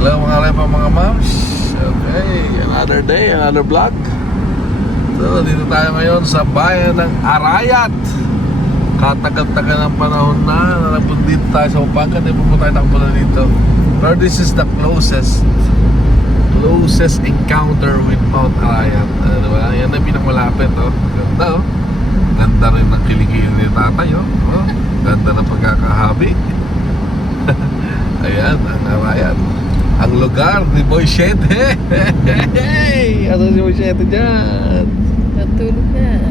Hello mga repa mga moms. Okay, another day, another vlog. So, dito tayo ngayon sa bayan ng Arayat. Katagal-tagal ng panahon na napunta tayo sa Upanga. Hindi po tayo nakapunta dito. Pero this is the closest encounter with Mount Arayat. Diba? Yan ang pinakamalapit. Oh. Ganda oh. Ganda rin ng kilikili ni tatay. Oh. Oh. Ganda ng pagkakahabi. Ayan, ang Arayat. Ang lugar ni Boy Shete. Hey! Ano si Boy Shete dyan? Natulog na.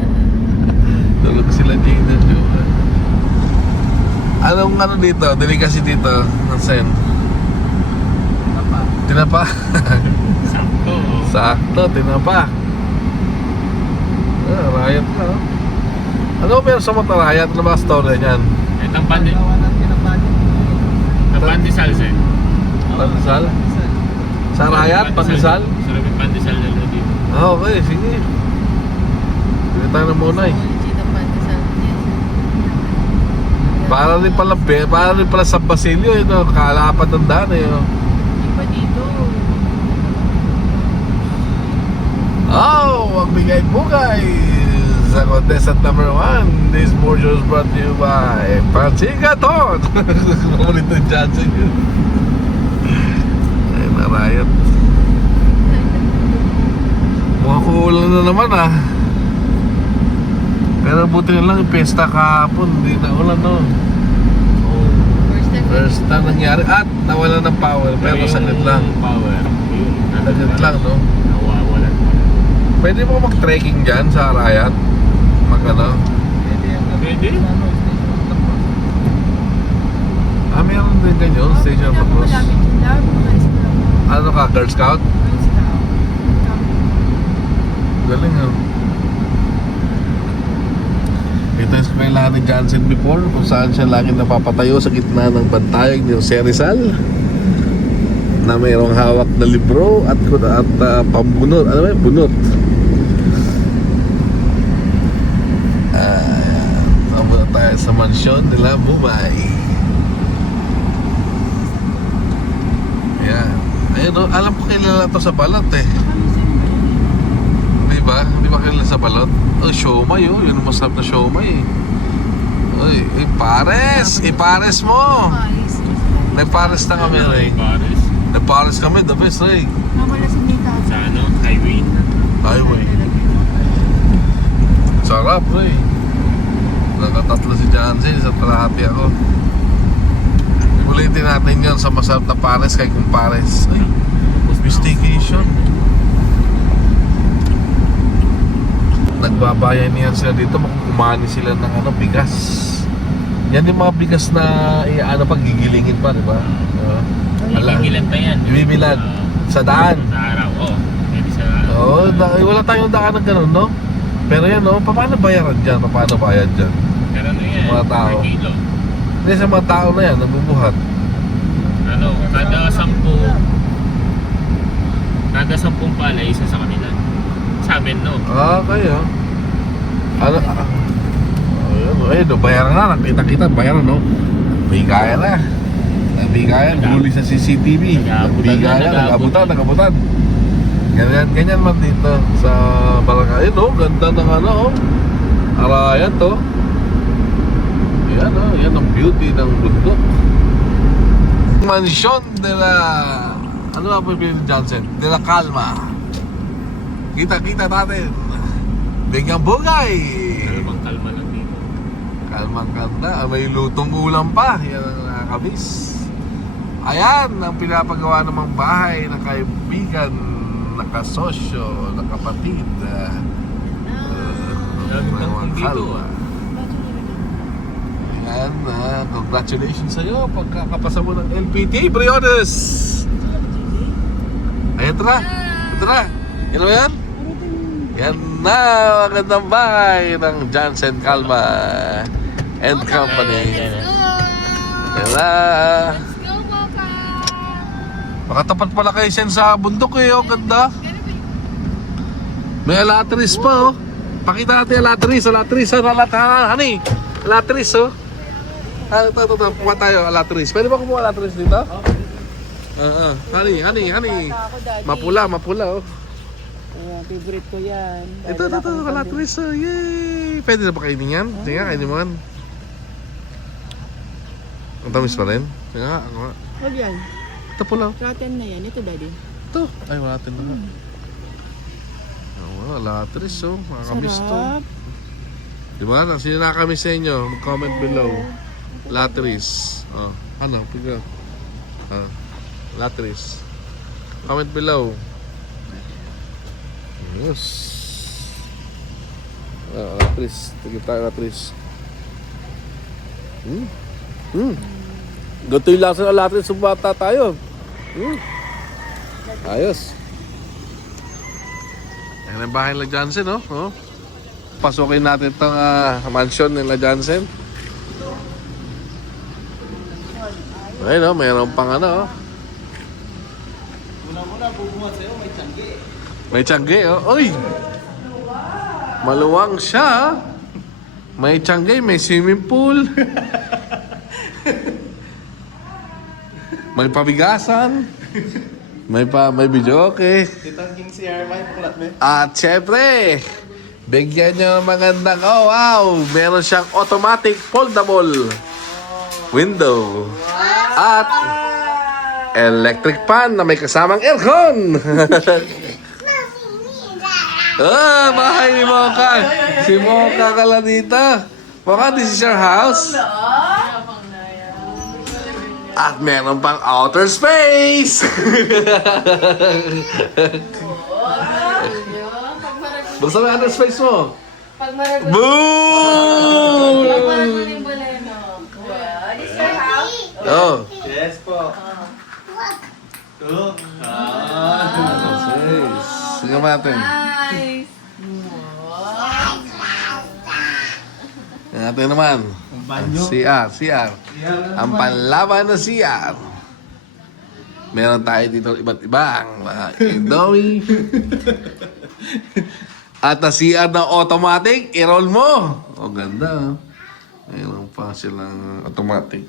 Tulog sila Jane and Joe. Anong ano dito? Delicacy dito ng Sen? Tinapa. Sakto. Sakto, tinapa. Arayat na. Oh. Ano meron sa mga Arayat? Ano ba storya niyan? Itang pandi. Ang pandesal, sir. Pandesal? Sa Arayat? Pandesal? Sarapit pandesal na lang dito. Ah, okay, sige. Dito tayo na muna eh. Para rin pala sa Basilio, no? Kalapat ng daan eh. Oh. Iba dito. Oh, magbigay bugay sa contestant number 1. This portion is brought to you by Pansigaton. Kulit ng Johnson yun. Ay, narayat. Mukhang kuulan na naman ah. Pero buti na lang yung pesta kahapon, hindi na ulan no. First time nangyari at nawala ng power pero saglit lang. Power. Yun. Saglit lang no. Nawawalan. Pwede mo mag-trekking dyan sa Arayat? Mag-ano? Pwede? Ah, meron din ganyan, station of cross. Ano ka, Girl Scout? Galing ah. Ito yung eskwelahan ni Johnson before, kung saan siya lagi napapatayo sa gitna ng bantayog ni Jose Rizal na mayroong hawak na libro at pambunot. Ano ba yun? Bunot. Pamunta tayo sa mansyon nila Mumay. Ayan. Ayun o, alam ko kilala to sa balot eh. Diba? Di ba kilala sa balot? Oh, siomay oh. Yun ang masarap na siomay eh. Uy, ipares! Ipares mo! Nagpares na kami, Ray. Paris. Nagpares kami, the best, Ray. Sa ano? Highway. Highway. Sarap, Ray. Nakatatlo si Jansen, sa kalahati ako. Ulitin natin yun sa masarap na pares kay kumpares. Ay, staycation. Nagbabayan niyan sila dito, kumani sila ng ano, bigas. Yan yung mga bigas na pag gigilingin pa, di ba? Gigilan pa yan. Ibibilad sa daan. Sa araw, oh. Pwede sa araw. Oo, wala tayong daan ng ganun, no? Pero yan, no? Paano bayaran dyan? Paano bayad dyan? Pero ano yan? Mga tao. Per kilo. Hindi sa mga tao na yan, nabubuhat. Ano, kada 10 pala, isa sa kanila. Sa amin, no? Ah, kaya. Ano? Ayun, bayaran na. Nakita-kita, bayaran, no? Bigayan na. Bigayan, huli sa CCTV. Bigayan, nag-abutan. Ganyan man dito sa barangay. Ayun, no? Ganda ng ano, oh. Arayat, oh. Yan, oh. Yan ang beauty ng bundok. Mansyon de la... Ano ba po yung Johnson? De la Calma. Kita-kita natin. Bigang bugay. Kalmang kalma lang dito. Kalmang kanta. May lutong ulam pa. Yan ang nakakabis. Ayan ang pinapagawa ng mga bahay ng kaibigan, nakasosyo, nakapatid. Daming dito. Ayan, congratulations sa'yo pagkakapasa mo ng LPT, Briones. Ayan, tara. Yan mo yan? Yan na, magandang bahay ng Johnson Calma and Company. Yan na. Makatapat pala kayo Sen sa bundok eh, oh, ganda. May alatris pa oh. Pakita natin alatris, honey. Alatris oh. Ito, kuha tayo alatris. Pwede ba kumuha alatris dito? Honey. Bata ako, Daddy. Mapula, oh. Ayan, favorite ko yan. Ito, kalatris, oh. Yay! Pwede na ba kainin yan? Sige nga, kainin mo yan. Ang tamis pa rin? Sige nga, ako nga. Huwag yan. Ito pula. Rotten na yan. Ito, Daddy. Ito. Ay, wala natin na. Oh, latris, oh. Makakamiss to. Sarap. Diba? Sino nakakamiss sa inyo? Comment below. Latris. Oh, ano? Piga. Latris. Comment below. Yes. Latris. Tigil tayo, latris. Ganito yung lasa ng latris sa bata tayo. Ayos. Ayan ang bahay nila Jansen, no? Oh. Pasukin natin itong mansion nila Jansen. Ayun, no? Mayroon pang ano, oh. Muna, bubuhat sa'yo, may tiyanggi. May tiyangge, oh. Uy! Maluwang siya, ah. May tiyangge, may swimming pool. May pabigasan. May videoke. Titangking si Armay, pukulat mo. At syempre, bigyan nyo ng magandang, oh wow, meron siyang automatic foldable window. At electric fan na may kasamang aircon. Bahay ni Mocha. Si Mocha kala dito. Mocha, this is your house. At meron pang outer space. Basta may outer space mo. Pag marag Boom! yung boleno. Wow, this is your house? Oh. Yes po. Two. Sige natin. Nice. Natin naman. Ang banyo. CR. Ang panlaban na CR. Meron tayo dito iba't ibang mga Indomie. At na CR na automatic, i-roll mo. Oh, ganda. Mayroon pa silang automatic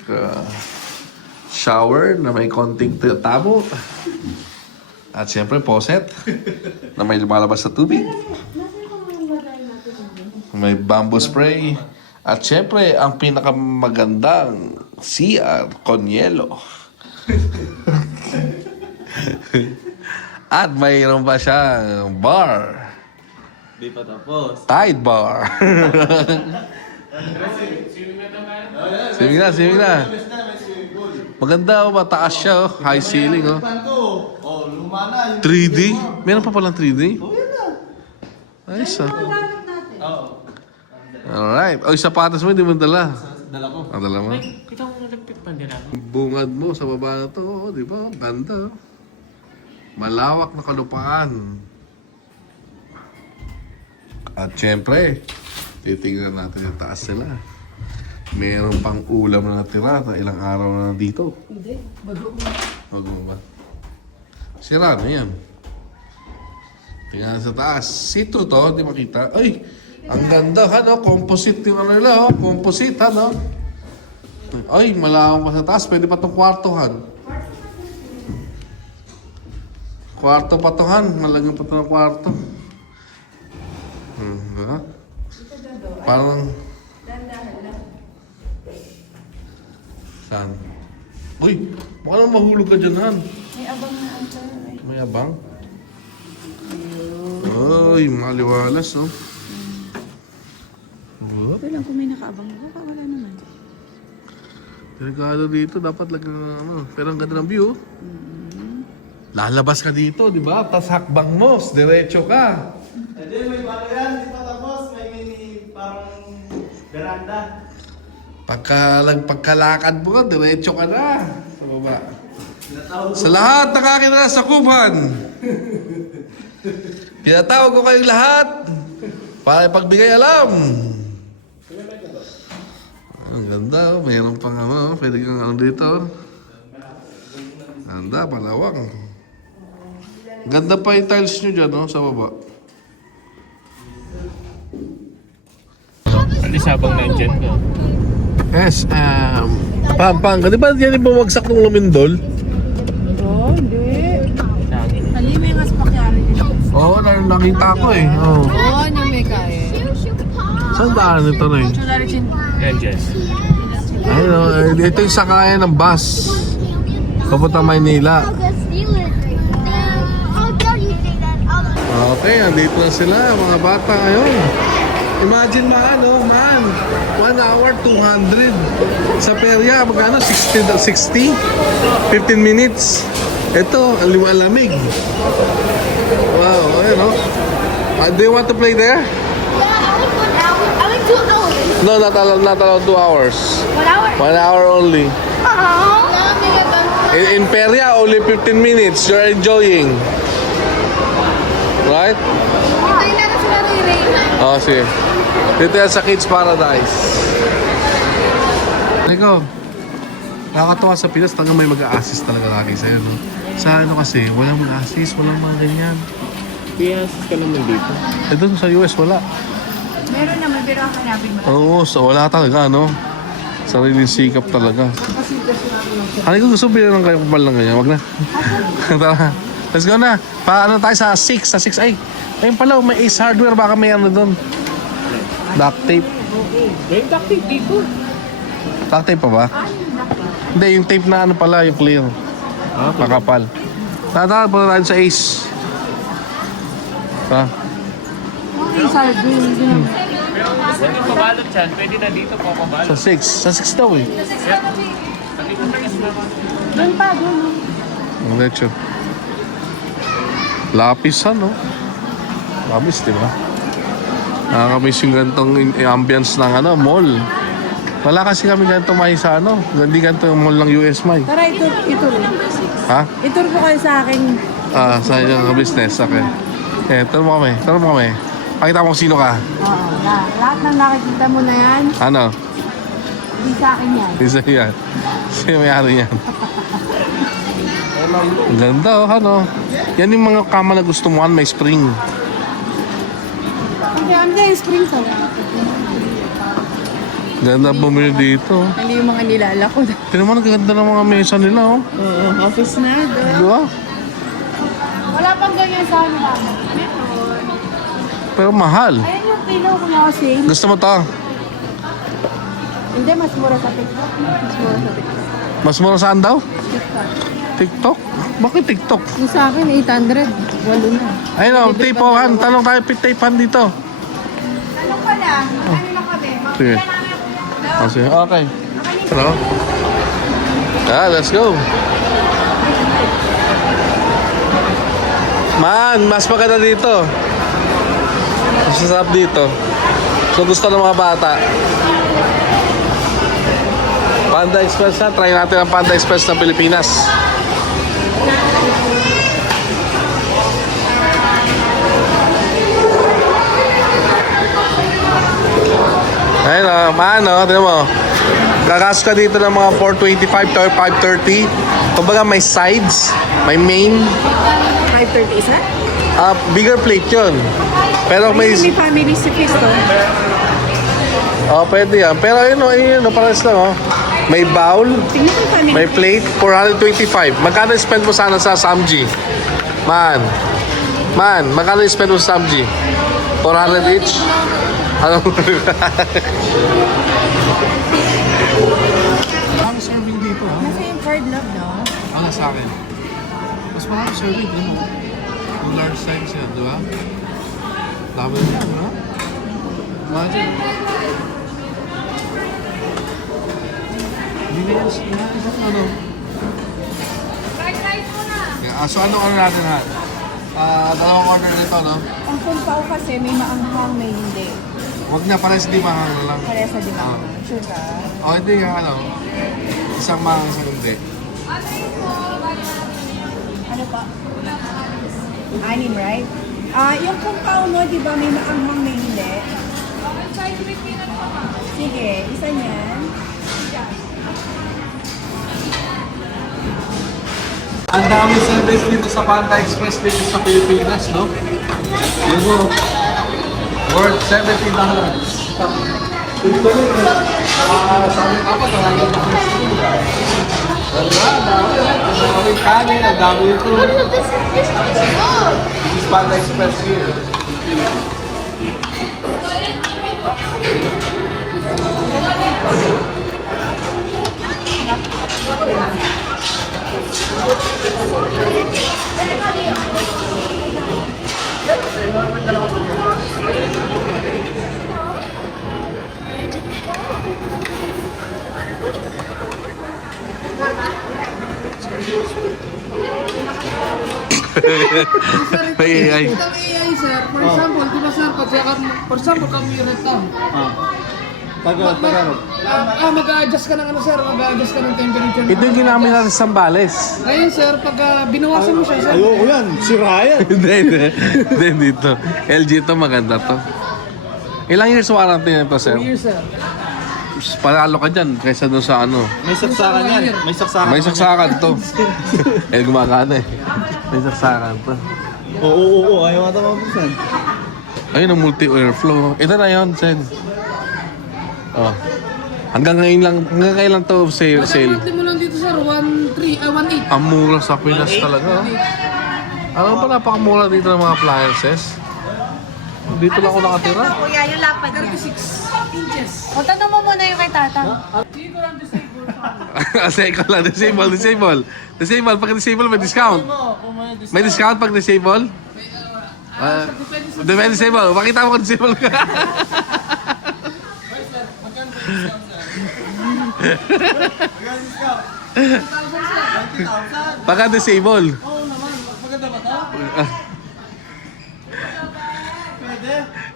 shower na may konting tabo. At siyempre, faucet na may lumalabas sa tubig. May bamboo spray. At siyempre, ang pinakamagandang CR con yelo. At mayroon pa siyang bar. Di pa tapos. Tide bar. Swimming na. Maganda, oh, mataas siya, oh. High ceiling, oh. Oh, luma na. 3D? Meron pa palang 3D? Oh, yan na. Ayos, ah. Oo. Alright. O, yung sapatos mo, hindi mo dala. Dala ko. Ang dala mo? Ay, kita mo nalagpit pa nila. Bungad mo sa baba na to, oh, di ba? Ganda, oh. Malawak na kalupaan. At syempre, titingnan natin yung taas nila. Meron pang ulam na natira na ilang araw na nandito. Hindi, bago mo. Bago ba? Sira na yan. Tingnan sa taas. See-through to, di makita. Ay! Ang ganda, ano? Composite yung ano nila, oh. Composite, ano? Ay, malawang pa sa taas. Pwede pa itong kwartohan. Kwarto pa to, Han. Malagyan pa ito ng kwarto. Ha? Parang... Saan? Uy! Baka naman mahulog ka dyan, Han. May abang na ang May abang? Ay, maliwalas, oh. Okay lang kung may nakaabang. Baka wala naman. Delikado dito, dapat lagyan ng ano. Pero ang ganda ng view. Lalabas ka dito, di ba? Tapos hakbang mo, diretso ka. Hindi, may balo yan. Di pa tapos. May mini parang veranda. Pagkalakad mo ka, diretso ka na. Sa baba. Tinatawag Sa lahat ng aking nasakupan, tinatawag ko kayong lahat para ipagbigay alam. Ang ganda, oh. Mayroon pang ano, pwede kang ano dito. Ganda, palawang. Ganda pa yung tiles nyo dyan, no, sa baba. Alisabang na dyan ko. Yes, Pampanga. Di ba yan yung bumagsak ng lumindol? Oo, nakita ko eh. Oo. Oo, na may kaya. Saan daan ito na eh? Yan, Jess. Ayun, ito yung sakayan ng bus. Papunta Maynila. Okay, andito na sila, mga bata ngayon. Imagine man, 1 hour, 200. Sa perya, magkano? 60? 15 minutes. Ito, lamig. Wow, ayun o. Do you want to play there? No, not allowed 2 hours. 1 hour only. In perya, only 15 minutes. You're enjoying. Right? Oh, sige. Dito yan sa Kids Paradise. Nico, nakakatawa sa Pinas, talagang may mag-a-assist talaga lagi sa'yo, no? Sa ano kasi, walang mag-assist, walang mga ganyan. Kaya ka naman dito. Eh doon sa US, wala. Meron naman, pero ang hanapin mo. Oo, wala talaga, no? Sariling sikap talaga. Ano ko gusto bilang ng kayo kupal lang ganyan, wag na. Tara, let's go na. Paano tayo sa 6, ay. Ayun pala, may Ace Hardware, baka may ano doon. Duct tape. May duct tape dito. Duct tape pa ba? Hindi, yung tape na ano pala, yung clear. Makapal. Tara, punta tayo sa Ace. Tara. Gusto nyo pabalot dyan, pwede na dito po pabalot. Sa 6. Sa 6 daw eh. Doon pa, doon. Ang lecho. Lapisan, no? Lapis, di ba? Nakakamiss yung ganitong ambience ng ano, mall. Wala kasi kami ganito may sa ano. Hindi ganito yung mall ng US, May. Tara, ito. Ha? Itur mo kayo sa akin. Sa inyong business, okay. Tara mo kami. Pakita mo kung sino ka. Oo, lahat ng nakikita mo na yan, Ano? hindi sa akin yan. Isa yan. Sino may-ari yan? Ang ganda, oh, ano? Yan yung mga kama na gusto mo, may spring. Ang spring sa Ganda bumili dito. Hindi yung mga nilala ko. Tignan mo, nagaganda ng mga mesa nila, oh. Oo, office na doon. Di ba? Wala pang ganyan sa ano ba? Pero mahal. Ayan yung pillow ko na kasi. Gusto mo to? Hindi, mas mura sa TikTok. Mas mura sa TikTok. Mas mura saan daw? TikTok. TikTok? Bakit TikTok? Yung sa akin, 800. Walo na. Ayun, oh, tapean. Tanong tayo, tapean dito. Ano ka lang? Ano na kami? Sige. Oh, sige. Okay. Hello? Let's go. Man, mas maganda dito. Mas masarap dito. So gusto ng mga bata. Panda Express na. Try natin ang Panda Express ng Pilipinas. Ayun o, maano, tignan mo. Kakas ka dito ng mga 425 to 530. Kumbaga may sides, may main. 530 isa? Bigger plate yun. Pero may... May family si Cristo. Pwede yan. Pero yun, pares lang oh. May bowl, Tingnan ko yung family. may plate, 425. Magkano spend mo sana sa Samji? Man, magkano spend mo sa Samji? 400 each? Ano? Ang serving dito, ha? Nasa yung card love, no? Ano sa akin? Mas marami serving, di mo? Yung large size yan, di ba? Dami na yan, ha? Imagine. Hindi na yan, ano? So ano natin, ha? Dalawang order nito, no? Ang kumpao kasi may maanghang, may hindi. Huwag na, parehas di mahal na lang. Parehas na di ba? Ah. Sure ka? Hindi ka, isang mahal, isang hindi. Ano pa? Anim, right? Yung kumpao mo, di ba may maanghang, may hindi? Sige, isa niyan. Ang dami service dito sa Panda Express dito sa Pilipinas, no? Yun mo. Worth $70. Ito rin. Sabi ka pa, talagang ang dami kanin, ang dami ito. Panda Express here. May AI. Itong AI, sir, for example, di ba sir, for example, kami yung red town. Mag-a-adjust ka ng ano sir, mag-a-adjust ka ng temperature. Ito yung ginamit natin sa Sambales. Ngayon sir, pag binawasan mo siya, sir. Ayoko yan, si Ryan. Hindi dito. LG to, maganda to. Ilang years warranty nito, sir? 2 years sir. Panalo ka dyan kaysa doon sa ano. May saksakan yan. May saksakan. May saksakan to. Eh, gumagana eh. May saksakan to. Oo. Ayaw ata mabuksan. Ayun ang multi-airflow. Ito na yun, Sen. Oh. Hanggang ngayon lang to sale. Pagka-monthly mo lang dito sir, 1.8. Ang mura sa Pinas talaga. Alam mo pa, napakamura dito ng mga appliances. Dito lang ako nakatira. Kuya, yung lapad niya. 36 inches. O, tanong mo muna yung kay tata. Dito lang disable sa Kasi ikaw lang, disable. Disable, pag disable may discount. May discount pag disable? Depende disable. Pakita mo kung disable ka. Pagka disable. Oo naman, maganda ba ito?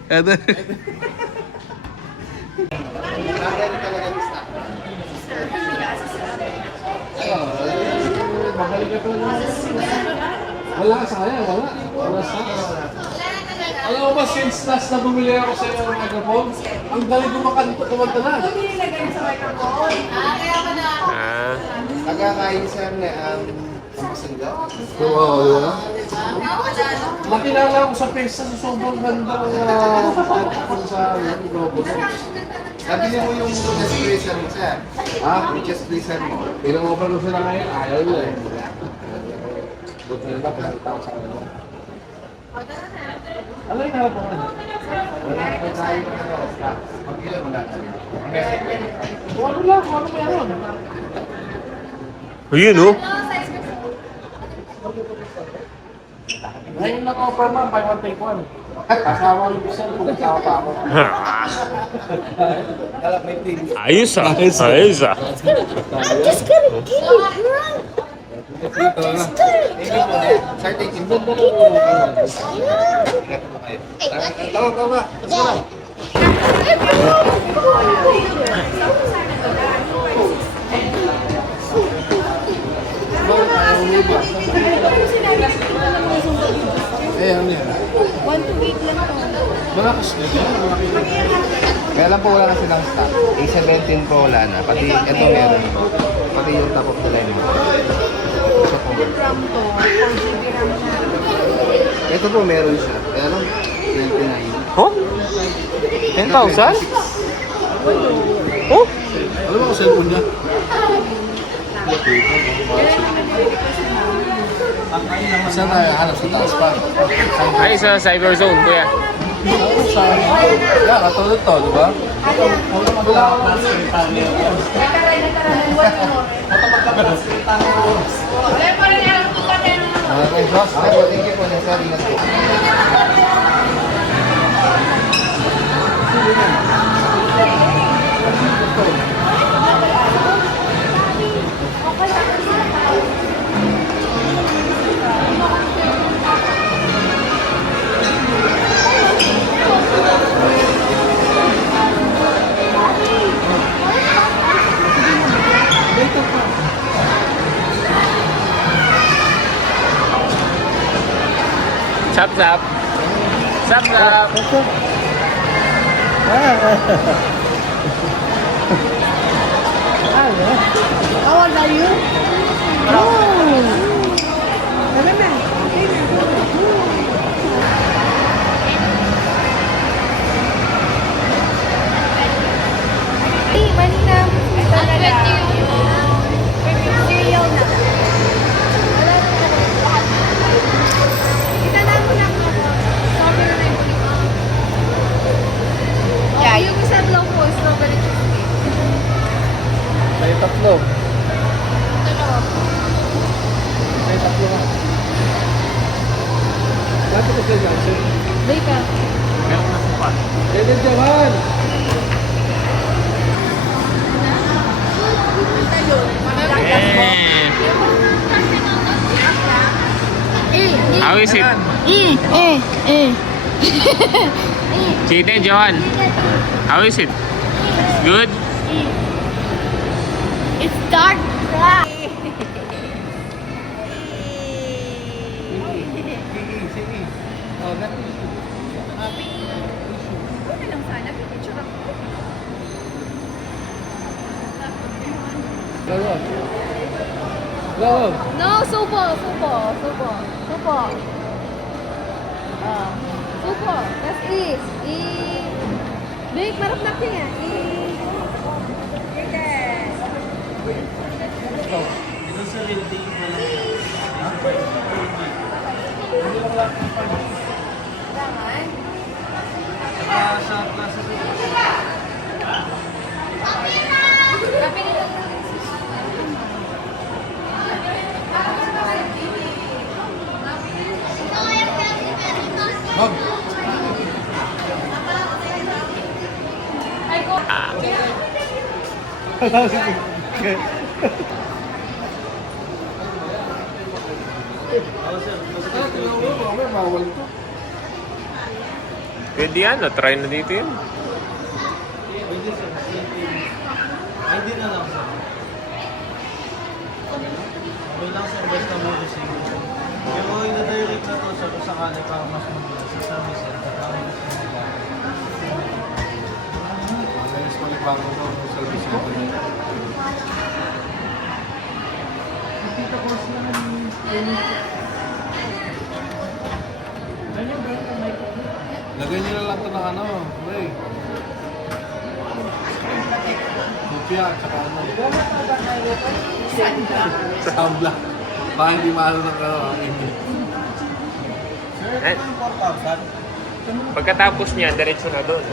Pwede? Wala sa kanya, wala sa alam mo ba, since last na bumili ako sa iyo ng microphone, ang galing kumanta na. Nagkakain sir na ang pasangga. Oo, di ba? Nakilala ko sa pesta sa sobrang ganda ng sa microphone. Nabili mo yung chest bracer mo sir. Ha? Yung chest bracer mo. Pinang-offer ko sila ngayon, ayaw nila eh. Buti na ba, pinakita ko sa kanila. Ano yung harap mo? Mag-ilan mo lang. Ano lang, ano meron? Ayun oh. Ngayon nag-offer man, buy one take one. Kasama yung bisel kung kasama pa ako. Ayos ah. Ayos ah. Thank you po. Sir, thank you po. Ingat po kayo. Tama. Eh, ano yan? 1 to 8 lang to. Malakas na yan. Kaya lang po wala na silang stock. A17 po wala na. Pati ito meron po. Pati yung top of the line mo. Ito po. RAM to, 4GB RAM siya. Ito po meron siya. Kaya lang, 29. Oh? 10,000? Oh? Alam mo ang cellphone niya? Saan tayo hanap sa taas pa? Ay, sa Cyberzone, kuya. Yeah, katulad to, di ba? Okay, boss. Thank you po. Sir, ingat po. Sap. How old are you? Oh! Tara na. Okay na. Hey, Manina. Ito na lang. Cereal na. Wala na. Kita na mo na. Dito. Meron na kumpa. Eh. How is it? Chite, Johan. How is it? Good? It's dark. Ano lang sana, picture ako. No, supo. Supo. That's E. Big, marap na niya. Pwede yan, try na dito yun. Pwede sir. ID na lang sir. Okay lang sir, basta mo kasi. Pero ina-direct na to sa sakali para mas mabilis. Sa sabi sir, para mas mabilis. Magalis pa bago ko sa service ko. Lagay nyo na lang ito ng ano, Ray. Lupia, tsaka ano. Sambla. Baka hindi mahalo ng hindi. Eh, pagkatapos niyan, diretso na doon.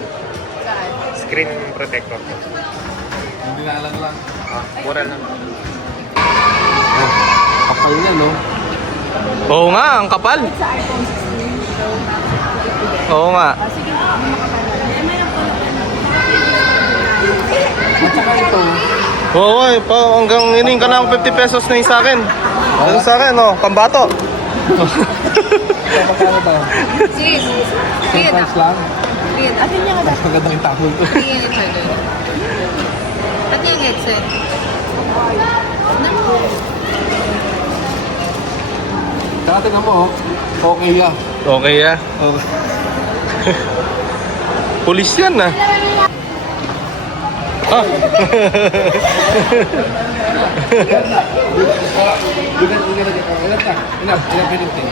Screen protector. Hindi na alam lang. Mura lang. Oh, kapal niya, no? Oo nga, ang kapal. Sa iPhone 16 Pro Max. Oo nga. Sige, makapala. May At saka ito, Oo, pa hanggang ining ka ng 50 pesos na yung sa akin. Yung sa akin, oh, pambato. magkano tayo? Sis. 10 price lang. Atin niya nga Mas magandang yung table to. Tingin yung headset. Pati yung headset. Tsaka tingnan mo, oh. Okay ya. Okay, ah. Pulis yan, ah. Ah. Ilan ka? Ilan pinunting?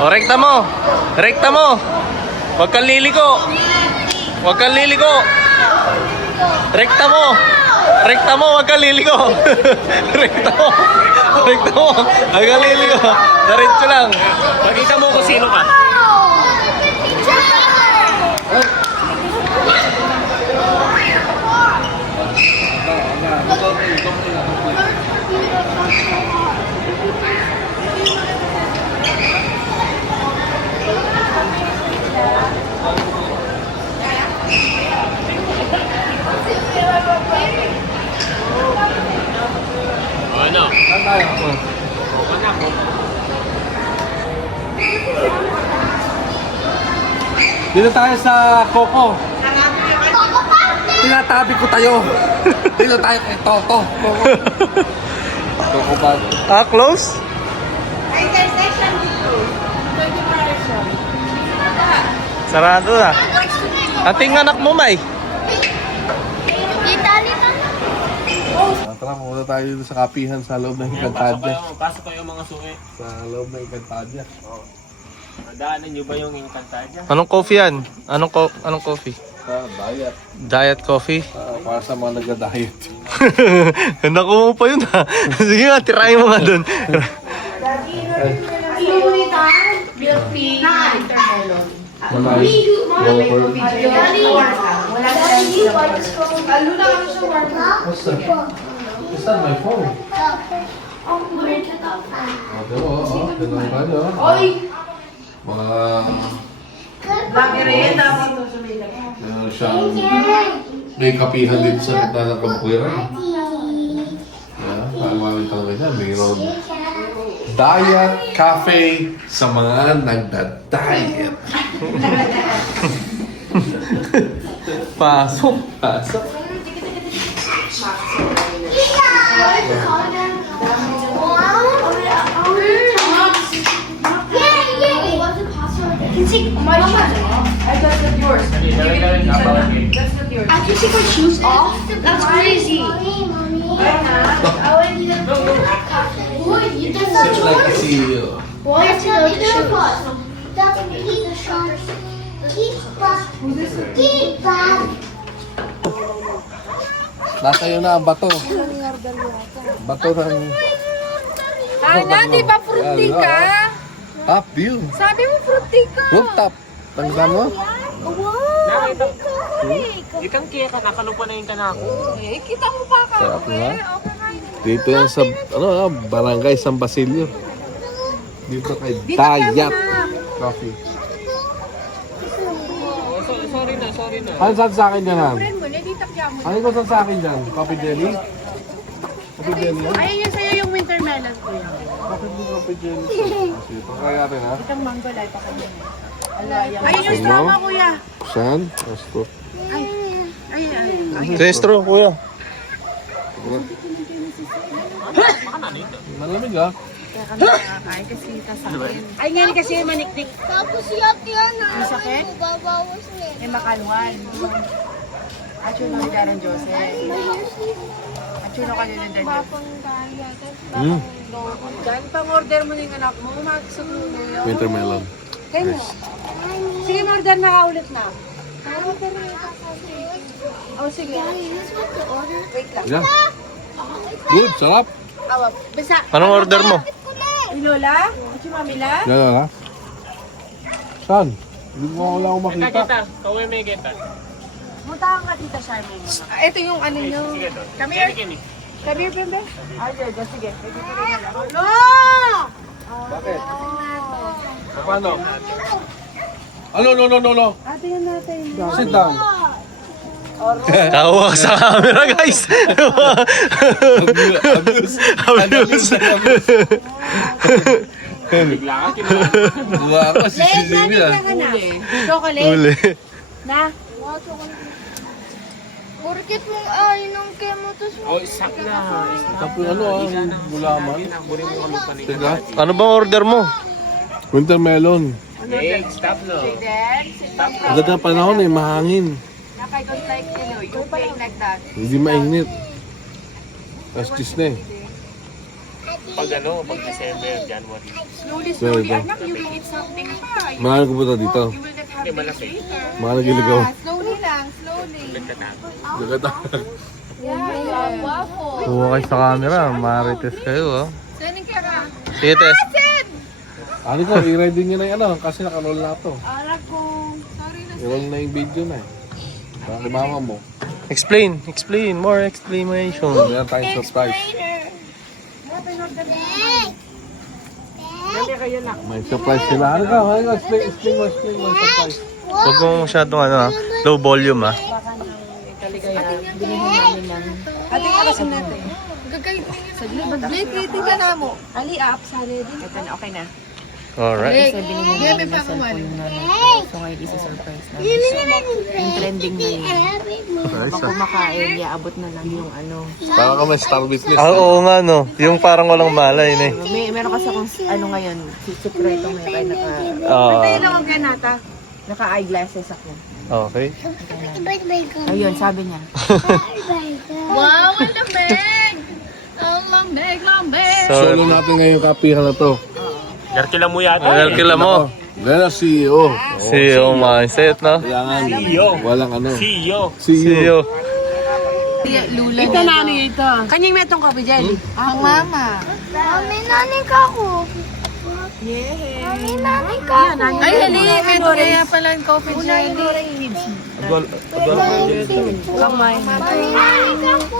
O, rekta mo. Rekta mo. Huwag kang liliko. Huwag kang liliko. Rekta mo. Rekta mo, huwag kang liliko. Rekta mo. Rekta mo. Huwag kang liliko. Diretso lang. Pakita mo kung sino ka. Ano? Saan tayo? Dito tayo sa Coco. Tinatabi ko tayo. Dito tayo kay Toto. Coco. Coco bag. Ah, close? Sarado na. Ating anak mo, May. Tara, muna tayo dito sa kapihan sa loob ng Encantadia. Pasok kayo mga suki. Sa loob ng Encantadia. Daanan nyo ba yung Encantadia? Anong coffee yan? Anong coffee? Sa diet. Diet coffee? Para sa mga nagda-diet. Naku mo pa yun, ha? Sige nga, tirahin mo nga doon. Is that my phone? Okay, oo. Tignan tayo. Mga... Lagi rin, dapat ito sa may lagay. Meron siyang... May kapihan dito sa gitna ng kampuiran. Pagmamit talaga siya. Mayroon Diet Cafe sa mga nagda-diet. Pasok. Pasok. I can take my shoes off? That's crazy. Seems like a CEO. Why have to go to shoes? Nasa iyo na ang bato. Bato ng... Ana, di ba fruity ka? Top view. Sabi mo fruity ka. Rooftop. Tangsan mo? Ikang kaya ka, nakalupa na yung kanako. Eh, kita mo pa ka. Sarap nga. Okay nga. Dito yan sa Barangay San Basilio. Dito kay Diet Coffee. Sorry na. Ano saan sa akin dyan, Han? Friend mo, dito kaya mo. Ano ko saan sa akin dyan? Coffee jelly? Coffee jelly yan? Ayun yun sa'yo yung wintermelon ko yun. Coffee jelly. Sige, pakaya natin ha. Itong mango light pa kayo. Ayun yung strama, kuya. Saan? Gusto. Ay. Sestro, kuya. Malamig ha? Kaya kami nakakain kasi sasakin. Ay, ngayon kasi maniknik. Tapos yak yan ah. Ang sakit? Babawas niya. Eh, makalwan. Achuno ni Darren Joseph. Achuno ka yun ng Darren. Papang kaya. Diyan, pang-order mo na yung anak mo. Umaksok mo yun. Wintermelon. Kayo. Sige, order na ka ulit na. Oh, sige. Wait lang. Yeah. Good, sarap. Awa, basta. Anong order mo? Ni Lola? At si Mami La? Yan ha? Saan? Hindi mo wala akong makita. Kita, kaway may kita. Mutahan ka, Tita Charmaine. Ito yung ano nyo. Sige to. Come here. Kini. Come here, Bembe. Ay, Diego, sige. No! Bakit? Paano? No. Ate yan natin. Sit down. Tawa sa camera, guys. Abuse. Bigla ka, kinuha. Buwa ako si Sisimi ah. Chocolate. Uli. Na? Porkit mong ayaw ng kemotos mo. Oh, isak na. Tapos ano ah, gulaman. Buri mo kami pa Teka, Ano bang order mo? wintermelon. Hey, stop no. Then, Ang ganda ng panahon eh, mahangin. I don't like, you playing like that. Hindi mainit. Kastis na eh. Pag pag December, January. Slowly, anak, you will eat something pa. Marami ko punta dito. You will not have Hindi, this malaki. later. Mga nagiligaw. Slowly lang, slowly. Nagata. Yeah, waffle. Kuha kayo sa camera, marites kayo, oh. Sending ka na. Sige, te. Ano ko, i-ready nyo na yung ano, kasi nakaroll na ito. Anak ko. Sorry na. I-roll na yung video na eh. Para kay mama mo. Explain, more explanation. Meron tayong surprise. May surprise sila. Ano ka? Explain mo surprise. Huwag mo masyadong low volume, ah. Ate, kalasin natin. Gagay. Blake, rating ka na mo. Ali, up, sana din. Ito na, okay na. Alright. Bebe pa kuman. So ngayon, isa-surprise na. Yung trending na yun. Pag kumakain, iaabot na lang yung ano. Para ka may star witness. Ah, oo nga, no. Yung parang walang malay, eh. Meron kasi akong ano ngayon, secret ko ngayon tayo Ah, lang ang ganata. Naka-eyeglasses ako. okay. Ayun, sabi niya. Wow, ang lamig! Ang lamig! Solo natin ngayon yung kapihan na to. Garkila mo yata. Well, kila mo. Gana CEO. CEO mindset, no? Kailangan CEO. walang ano. CEO. CEO. Lula ito na ano ito. Kanyang metong kape jelly. Ang mama. Mami, naning ka ako. Yeah. Mami, naning ka ako. Ay, hali. Ito kaya pala yung coffee jelly. Kamay. Mami, naning ka ako.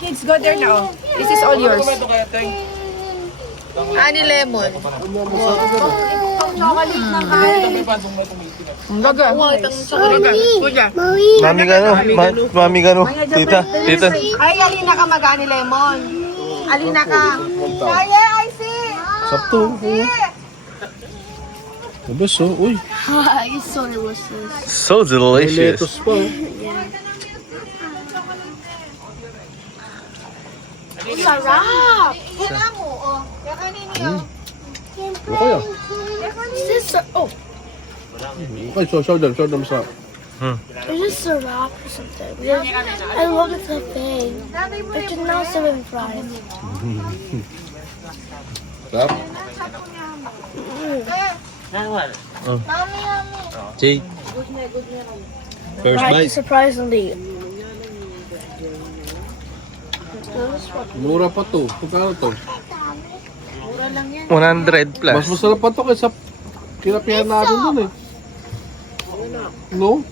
kids, go there now. This is all yours. Ani lemon. Gaga. Kuya. Mami gano? Mami gano? Tita? Tita? Ay, alina ka mag-ani lemon. Alina ka. Ay, I see. Sakto. Labas oh. Uy. It's so delicious. So delicious. Lettuce pa oh. Sarap! Okay ah. Is this oh, Okay, so show them sa. is this sarap or something? Because I love the cafe. But you're not serving fries. Sarap. Jay. First Right, surprisingly. Mura pa to. Pagkano to? 100 plus. Mas masarap pa to kaysa kinapihan natin dun eh. No?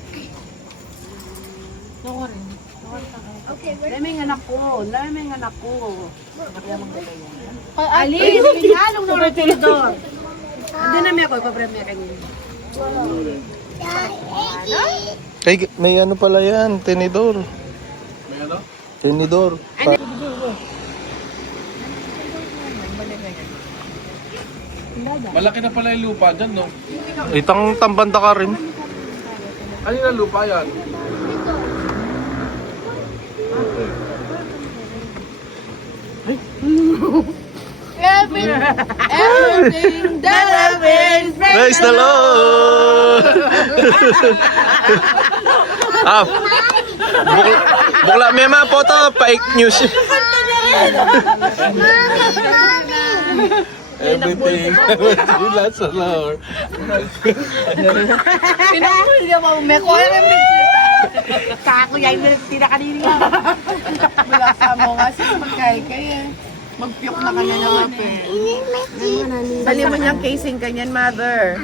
Ay, may ano pala yan, tinidor. May ano? Tinidor. Malaki na pala yung lupa dyan, no? Itang tambanda ka rin. Ano yung lupa yan? Everything that I've been. Praise the Lord! Ah, bukla may mga photo, pa-8 news. Everything. Lots of Lord. Pinapulya mo, may kuha ng picture. Kako yan, tinakanini nga. Wala ka mo nga, sis, magkay-kay eh. Magpiyok na kanya ng ape. Dali mo niyang casing kanyan, mother.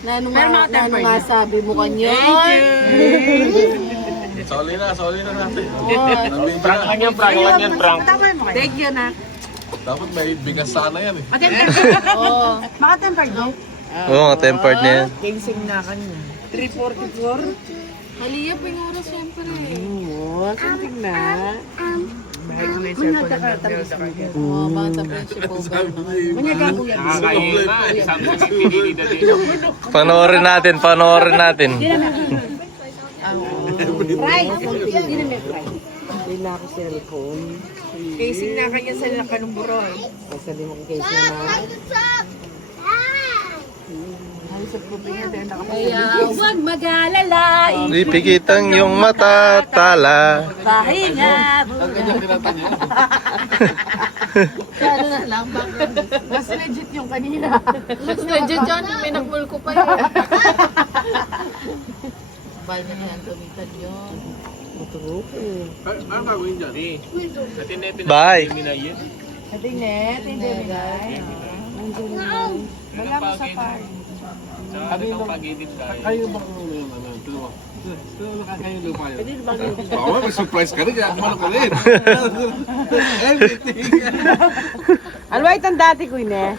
Nano nga sabi mo kanyan. Soli na natin. Prank lang yan, prank lang yan, prank. Thank you na. Dapat may bigas sana yan eh. Oo. Baka tempered no? Oo, nga tempered niya yan. Casing na kanya. 344? Haliya pa yung oras siyempre. Oo, something na. Mahal ko yung cellphone ng Bel. Oo, bata friendship po. Nakakain na. Sabi sa CCTV dito. Panoorin natin. Hindi na ako cellphone. Casing na kanya sa Kanumburoy. Sabi mo kung casing na. Kaya huwag mag-alala. Ipikitang yung matatala. Pahinga. Ang kanyang kinata niya. Ano na lang, mas legit yung kanina. Mas legit yun, pinakmul ko pa yun. Bal na yan, tumitan yun. Ano gagawin dyan? Bye. Ate Net, hindi nilay. Wala mo sa party. Kayo bang nakakain lupa yan? Baka may surprise ka rin, kaya kumano ka rin. Everything. Alwait ang dati ko yun eh.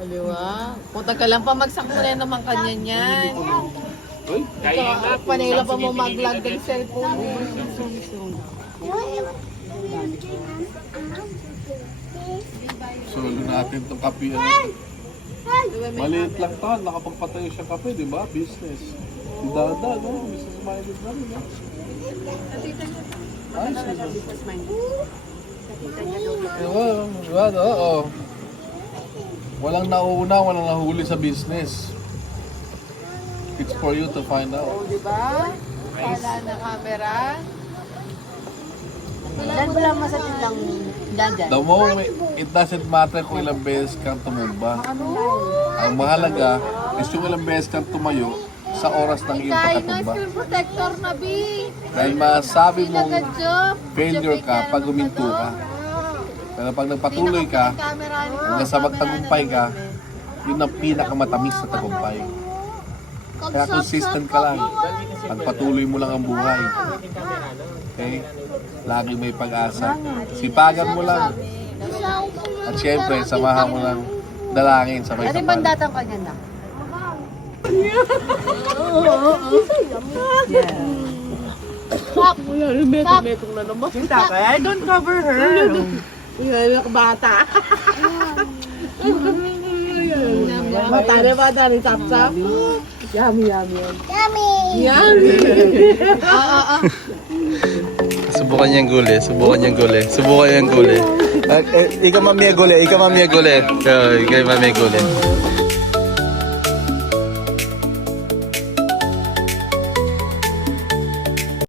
Aliwa. Punta ka lang pa magsakmula naman kanya niyan. Panela pa mo mag-log ng cellphone mo. Solo natin itong kape. Maliit lang to, nakapagpatayo siya kape, di ba? Business. Si Dada, no? Business minded na rin, no? Ayos na. Diba, oo. Walang nauuna, walang nahuli sa business. It's for you to find out. Diba? Wala na camera. Ilan ba lang masakit lang dadan? The moment, it doesn't matter kung ilang beses kang tumumba. Ang mahalaga is yung ilang beses kang tumayo sa oras ng iyong pagkatumba. Protector na, B. Dahil masabi mong failure ka pag huminto ka. Pero pag nagpatuloy ka, hanggang sa magtagumpay ka, yun ang pinakamatamis sa tagumpay. Kaya consistent ka lang. Pagpatuloy mo lang ang buhay. Okay? Lagi may pag-asa. Sipagan mo lang. At syempre, samahan mo ng dalangin sa may Ano kapal. bandatang kanya na? Sinta ka, I don't cover her. Yan, bata. Bata ni Tap-Tap. Yummy. Subukan niyang guli. Ikaw mami guli. Ikaw mami guli.